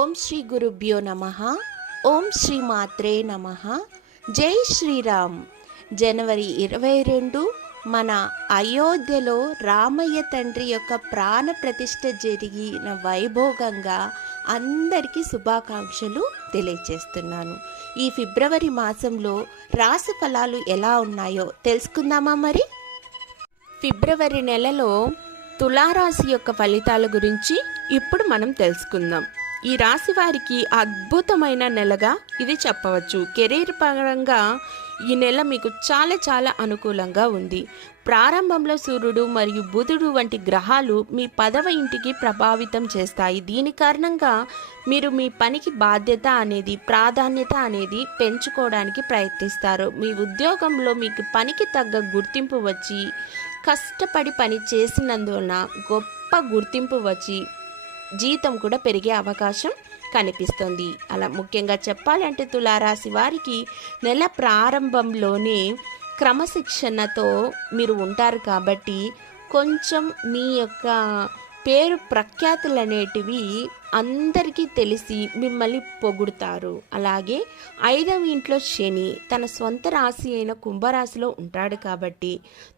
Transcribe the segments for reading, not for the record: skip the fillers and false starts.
ఓం శ్రీ గురుభ్యో నమః. ఓం శ్రీ మాత్రే నమః. జై శ్రీరామ్. జనవరి 22 మన అయోధ్యలో రామయ్య తండ్రి యొక్క ప్రాణ ప్రతిష్ఠ జరిగిన వైభోగంగా అందరికీ శుభాకాంక్షలు తెలియజేస్తున్నాను. ఈ ఫిబ్రవరి మాసంలో రాశి ఫలాలు ఎలా ఉన్నాయో తెలుసుకుందామా మరి? ఫిబ్రవరి నెలలో తులారాశి యొక్క ఫలితాల గురించి ఇప్పుడు మనం తెలుసుకుందాం. ఈ రాశి వారికి అద్భుతమైన నెలగా ఇది చెప్పవచ్చు. కెరీర్ పరంగా ఈ నెల మీకు చాలా అనుకూలంగా ఉంది. ప్రారంభంలో సూర్యుడు మరియు బుధుడు వంటి గ్రహాలు మీ 10వ ఇంటికి ప్రభావితం చేస్తాయి. దీని కారణంగా మీరు మీ పనికి ప్రాధాన్యత అనేది పెంచుకోవడానికి ప్రయత్నిస్తారు. మీ ఉద్యోగంలో మీకు పనికి తగ్గ గుర్తింపు వచ్చి, కష్టపడి పని చేసినందువలన గొప్ప గుర్తింపు వచ్చి జీతం కూడా పెరిగే అవకాశం కనిపిస్తుంది. అలా ముఖ్యంగా చెప్పాలంటే తులారాశి వారికి నెల ప్రారంభంలోనే క్రమశిక్షణతో మీరు ఉంటారు కాబట్టి కొంచెం మీ యొక్క పేరు ప్రఖ్యాతులు అనేటివి అందరికీ తెలిసి మిమ్మల్ని పొగుడుతారు. అలాగే 5వ ఇంట్లో శని తన సొంత రాశి అయిన కుంభరాశిలో ఉంటాడు కాబట్టి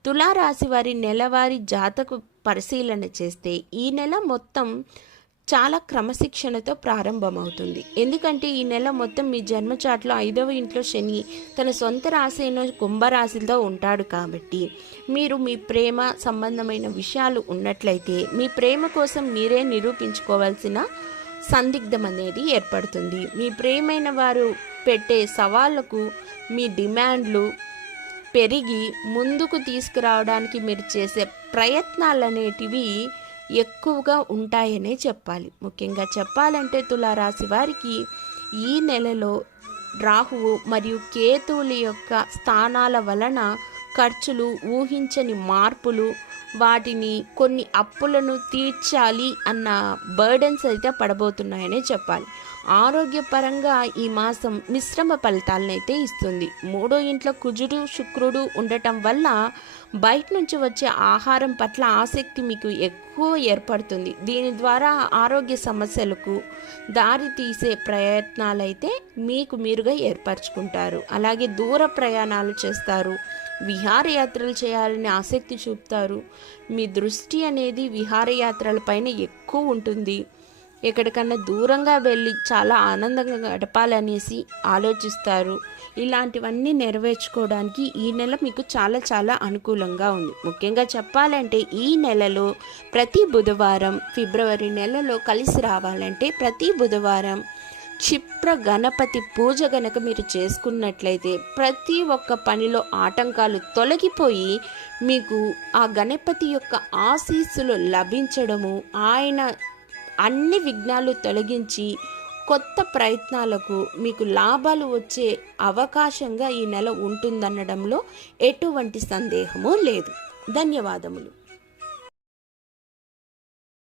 తులారాశి వారి నెలవారీ జాతక పరిశీలన చేస్తే ఈ నెల మొత్తం చాలా క్రమశిక్షణతో ప్రారంభమవుతుంది. ఎందుకంటే ఈ నెల మొత్తం మీ జన్మచాట్లో 5వ ఇంట్లో శని తన సొంత రాశి అయిన కుంభరాశిలో ఉంటాడు కాబట్టి మీరు మీ ప్రేమ సంబంధమైన విషయాలు ఉన్నట్లయితే మీ ప్రేమ కోసం మీరే నిరూపించుకోవాల్సిన సందిగ్ధం అనేది ఏర్పడుతుంది. మీ ప్రేమైన వారు పెట్టే సవాళ్లకు మీ డిమాండ్లు పెరిగి ముందుకు తీసుకురావడానికి మీరు చేసే ప్రయత్నాలు అనేటివి ఎక్కువగా ఉంటాయనే చెప్పాలి. ముఖ్యంగా చెప్పాలంటే తులారాశి వారికి ఈ నెలలో రాహువు మరియు కేతువుల యొక్క స్థానాల వలన ఖర్చులు, ఊహించని మార్పులు, వాటిని కొన్ని అప్పులను తీర్చాలి అన్న బర్డెన్స్ అయితే పడబోతున్నాయనే చెప్పాలి. ఆరోగ్యపరంగా ఈ మాసం మిశ్రమ ఫలితాలను అయితే ఇస్తుంది. 3వ ఇంట్లో కుజుడు, శుక్రుడు ఉండటం వల్ల బయట నుంచి వచ్చే ఆహారం పట్ల ఆసక్తి మీకు ఎక్కువ ఏర్పడుతుంది. దీని ద్వారా ఆరోగ్య సమస్యలకు దారి తీసే ప్రయత్నాలైతే మీకు మీరుగా ఏర్పరచుకుంటారు. అలాగే దూర ప్రయాణాలు చేస్తారు, విహారయాత్రలు చేయాలని ఆసక్తి చూపుతారు. మీ దృష్టి అనేది విహారయాత్రలపైన ఎక్కువ ఉంటుంది. ఎక్కడికన్నా దూరంగా వెళ్ళి చాలా ఆనందంగా గడపాలనేసి ఆలోచిస్తారు. ఇలాంటివన్నీ నెరవేర్చుకోవడానికి ఈ నెల మీకు చాలా అనుకూలంగా ఉంది. ముఖ్యంగా చెప్పాలంటే ఈ నెలలో ప్రతి బుధవారం, ఫిబ్రవరి నెలలో కలిసి రావాలంటే ప్రతి బుధవారం క్షిప్ర గణపతి పూజ గనక మీరు చేసుకున్నట్లయితే ప్రతి ఒక్క పనిలో ఆటంకాలు తొలగిపోయి మీకు ఆ గణపతి యొక్క ఆశీస్సులు లభించడము, ఆయన అన్ని విఘ్నాలు తొలగించి కొత్త ప్రయత్నాలకు మీకు లాభాలు వచ్చే అవకాశంగా ఈ నెల ఉంటుందనడంలో ఎటువంటి సందేహము లేదు. ధన్యవాదములు.